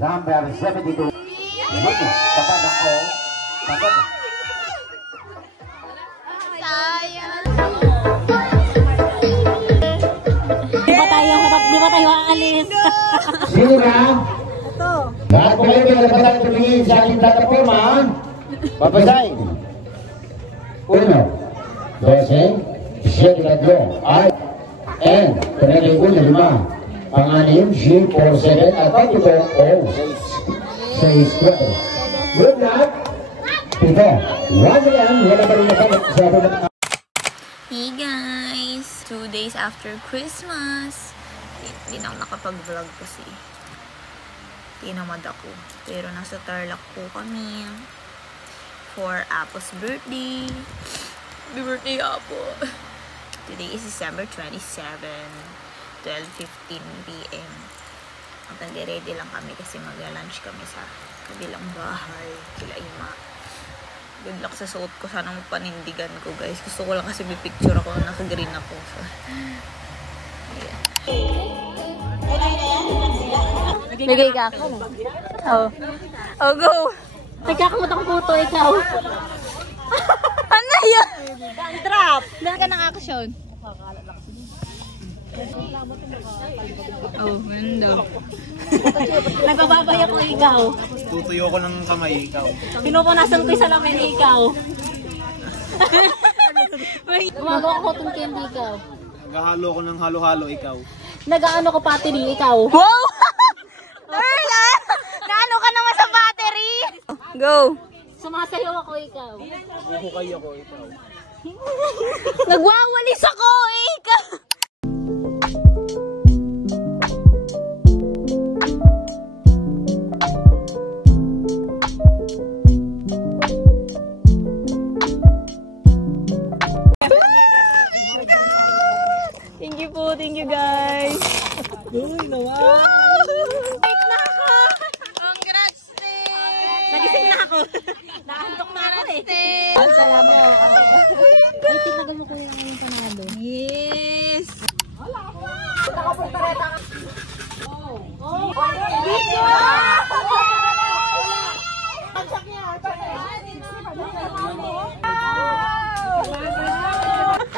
number 72. Kapag ako, kapag Di ba tayo aalis? sino na? Ito. Lahat po kayo may nalabasan tumingin sa aking plataforma. Papasahin. 1, 12, 7, ay, and, panaligon na 5, pang-anim, G, 4, 7, at pag-ito, O, 6, 4. Good luck. Ito, 1 yan, wala pa rin sa ating. Hey guys! 2 days after Christmas. Hindi na ako nakapag-vlog kasi tinamad ako. Pero nasa Tarlac po kami for Apo's birthday. Happy birthday, Apo! Today is December 27, 12:15 p.m. At nag-ready lang kami kasi mag-lunch kami sa kabilang bahay kila Ima. Good luck sa suot ko. Sana mapanindigan ko, guys. Gusto ko lang kasi may picture ako. Naka-green ako. So, ayan. Bigay ka ako. Oh. Oh, go! Nagkakamot ang puto, ikaw. Ano yun? Drop! Dahil ka ng action. Oh, ganda. Nagbababay ako, ikaw. Tutuyo ko ng kamay, ikaw. Pinupunasan ko yung salamin, ikaw. Gumagawa ko cotton candy, ikaw. Naghahalo ko ng halo-halo, ikaw. Nag-ano ko patiri, ikaw. Wow! Turla! Naano ka naman sa battery? Go! Sumasayaw ako, ikaw. Uhukay ako, ikaw. Nagwawalis ako, ikaw! Thank you guys. Uy, nawa. Wait na ako. Congrats, Nagising na ako. Naantok na ako eh. Ang saya mo. Ay, tinagal mo ko yung panalo. Yes.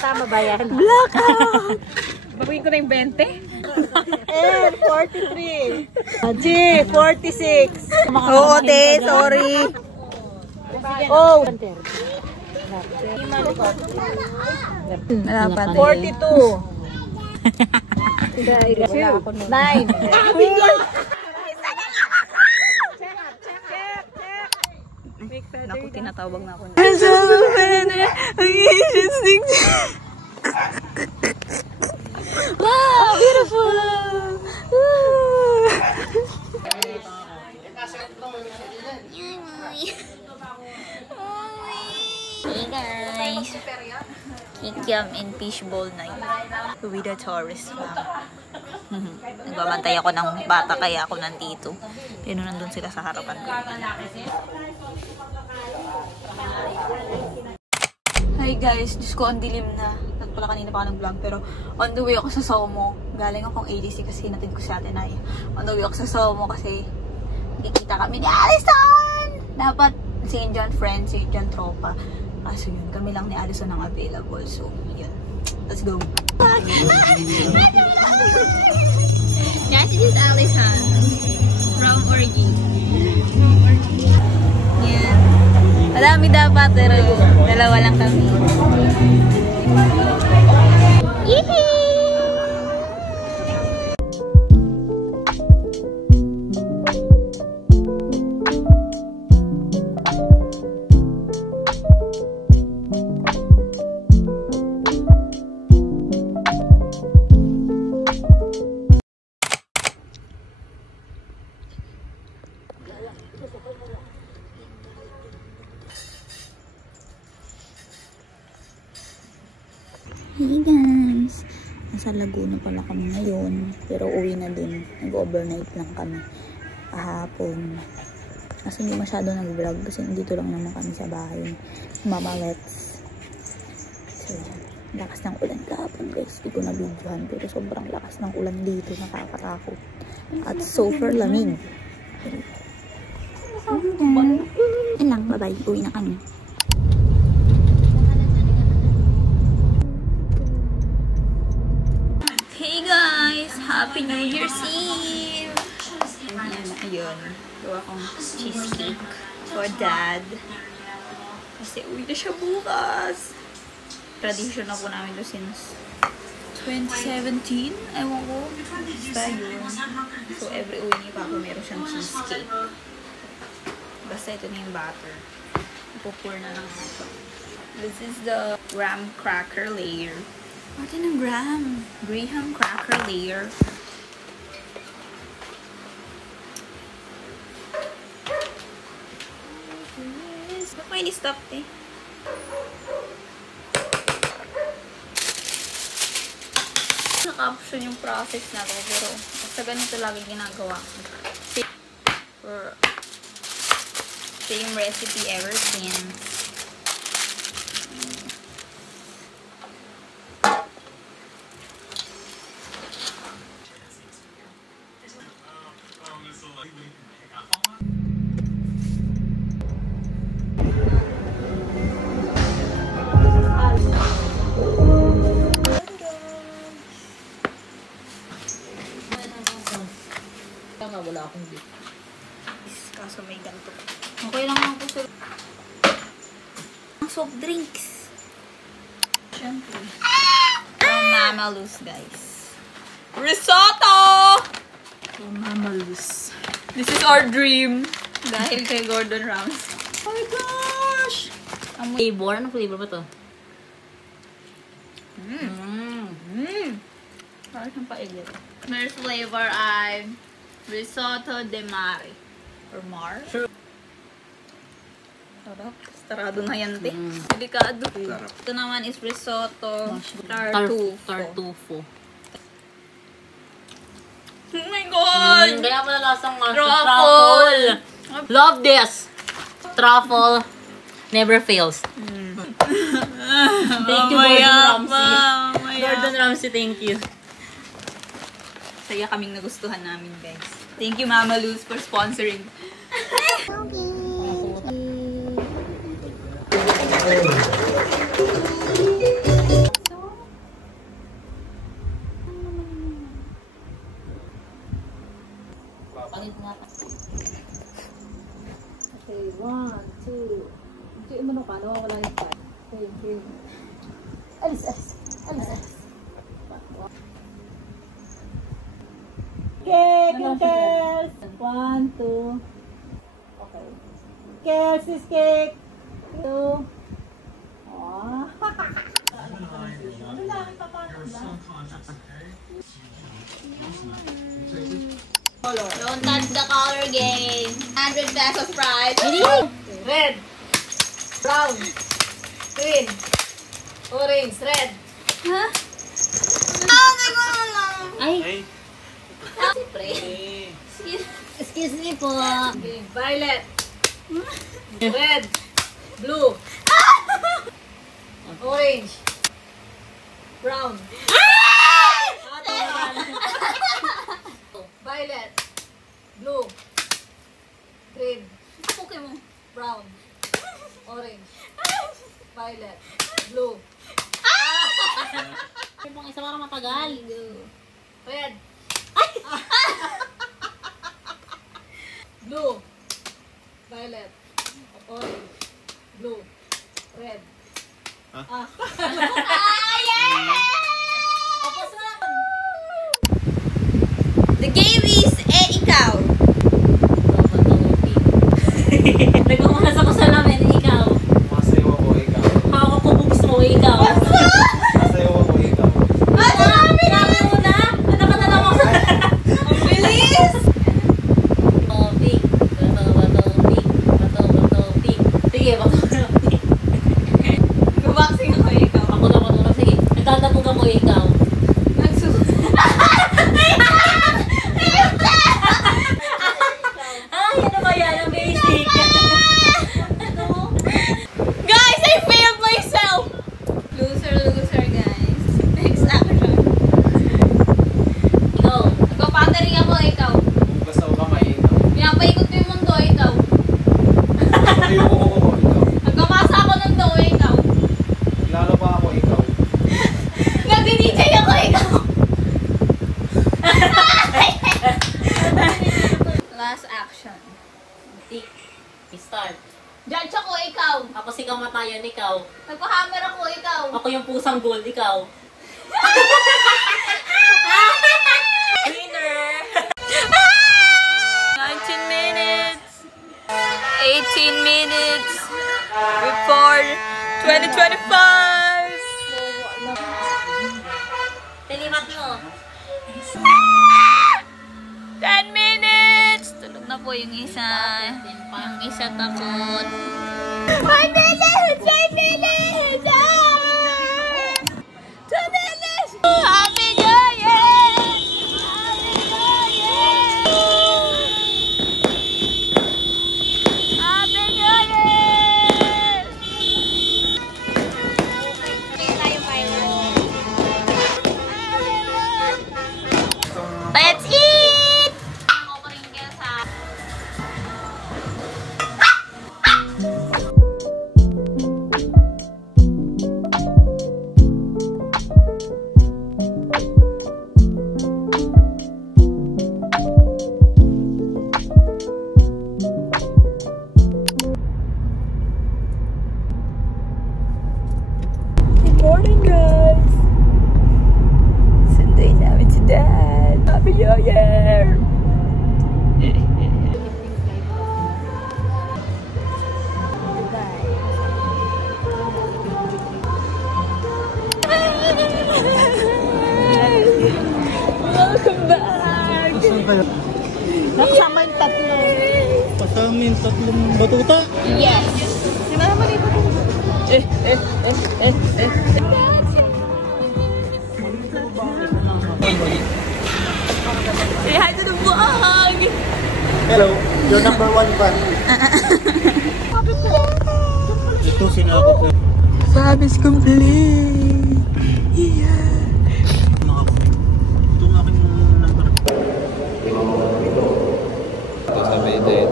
Tama ba yan? Blackout. Babayin ko na yung 20. N, 43. G, 46. Oo, te. Sorry. Oh, 42. 9. Naku, tinatawag na ako. Wow, beautiful! Hey guys! Kikiam and fishbowl night with a tourist ma'am. Nagbabantay ako ng bata kaya ako nandito. Pero nandun sila sa harapan ko. Hi guys, Diyos ko, ang dilim na. Pala kanina pa ako nag-vlog, pero on the way ako sa Somo. Galing akong AGC kasi hinatid ko si Ate Nay. On the way ako sa Somo kasi nakikita kami ni Alison! Dapat si Indian friend, si Indian tropa. Kaso yun, kami lang ni Alison ang available. So, yun. Let's go. Guys, this is Alison from Orgy. Yan. Madami dapat, pero dalawa lang kami. Yee! Hey guys! Nasa Laguna pala kami ngayon. Pero uwi na din. Nag-overnight lang kami. Kahapon. Kasi hindi masyado nag-vlog. Kasi dito lang naman kami sa bahay. Mama Lets. So, lakas ng ulan kahapon guys. Hindi ko na-videohan. Pero sobrang lakas ng ulan dito. Nakakatakot. At super lamig. Pero Yan lang, bye-bye. Uwi na kami. Hey guys! Happy New Year's Eve! Ayun. Gawa kong cheesecake for dad. Kasi uwi na siya bukas. Tradition na po namin to since 2017. Ewan ko. Basta yun. So every uwi ni Papa meron siyang cheesecake. Basta ito na yung batter. Ipo-pour na lang ito. This is the graham cracker layer. Ate ng graham cracker layer. Ba't may ni-stop eh? Naka-option yung process na to, pero sa ganito lagi ginagawa ko. Same recipe ever since. Wala akong dito. Kaso may ganito. Okay lang ako sa soft drinks. Siyempre. From Mama Luz, guys. Risotto! From Mama Luz. This is our dream. Dahil kay Gordon Ramsay. Oh my gosh! Flavor? Anong flavor ba to? Parang siyang pailit. First flavor ay risotto de mare. Or mar? Sure. Sarap. Sarado na yan, te. Delikado. Ito naman is risotto tartufo. Tartufo. Oh my God! Kaya pala lasang Truffle! Love this! Truffle never fails. Thank you, Gordon Ramsay. Gordon Ramsay, thank you. Saya kaming nagustuhan namin, guys. Thank you, Mama Luz, for sponsoring. Okay, 1, 2. Hindi mo ka, nawawala yung 5. Okay, 3. Alis. Cake and cares. 1, 2. Okay. Cares is cake. 2. Oh. Don't touch the color game. 100 pesos prize. Red, brown, green, orange, red. Huh? Oh, Ay, Hey. siyempre. Excuse me po. Violet, red, blue, orange, brown. Violet, blue, green, Pokemon. brown, orange, violet, blue. Yung isa para matagal. Red. Blue, violet, orange, blue, red. Huh? Tapos na. The game is ikaw. Nagmamalas ako sa lamin, ikaw. Masayaw ako, ikaw. Hawak ko bubis mo, ikaw. Masayaw ako, ikaw. Grabe mo na! Ano ka na lang ako sa... Ang bilis! Bato-bato-pig. Bato-bato-pig. Sige, bato-bato-pig. Gumaksing ako ikaw. Ako na Ako si kamatayan, ikaw. Nagpa-hammer ako, ikaw. Ako yung pusang gold, ikaw. Winner! 19 minutes. 18 minutes. Before 2025. Tilimat mo. 10 minutes. Tulog na po yung isa. Yung isa takot. 5 minutes! 5 minutes! 2 minutes! Happy New Year! Happy New Year! Let's eat! Ako pa rin kaya sa... Good morning, guys! Sunday namin si Dad! Happy New Year! Welcome back! Nakasama yung tatlo. Kasama yung tatlong batuta. Yes! Sinama na yung batuta. Say hi to the vlog! Hello, your number 1 fan. Ito sinako ko. Fab is complete! Yeah! Ito ang aking number. Ito sa Mayday.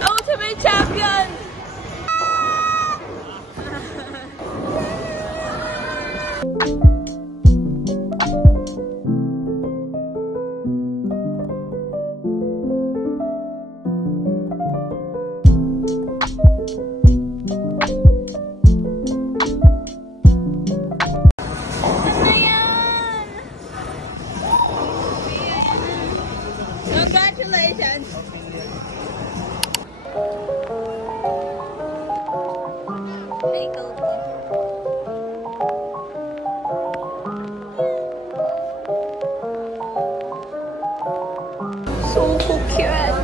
Ultimate champion! Congratulations! Hey, Kobe. So cute!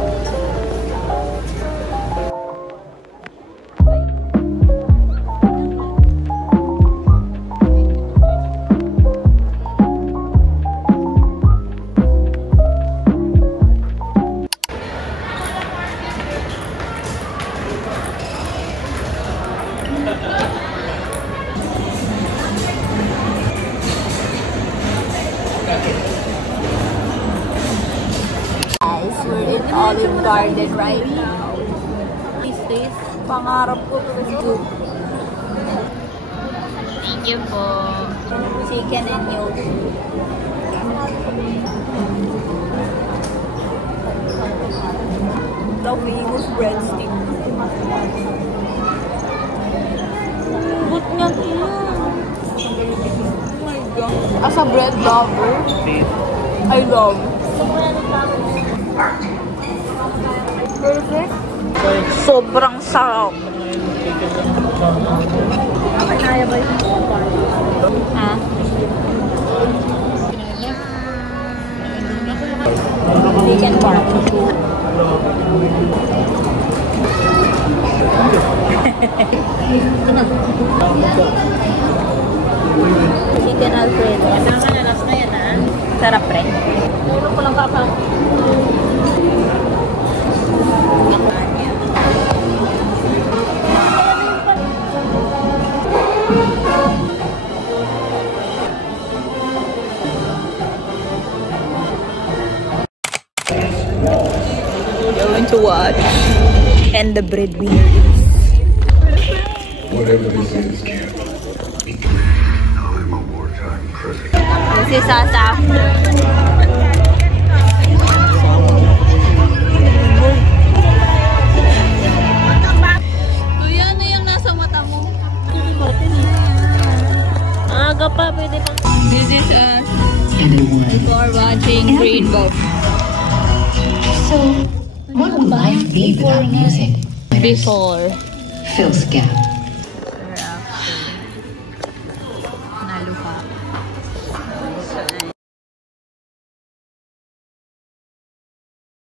Guys, we're in Olive Garden right now. These days, pangarap ko to good. Thank you po. Chicken and yogurt. The famous breadstick. Good nga yun. Oh my God. As a bread lover, I love. Perfect. Sobrang sarap. Kaya ba yung ha? Chicken barbecue. Chicken Alfredo. Kasama na last na yan, ha? Sarap rin. Meron ko lang kapal. Going to watch. And the breadwinner is Whatever this is, Camp. I'm a wartime president. this is Sasa. ka pa, pwede pang... This is us before watching Rainbow. So, what would life be without music? Before. Fills gap.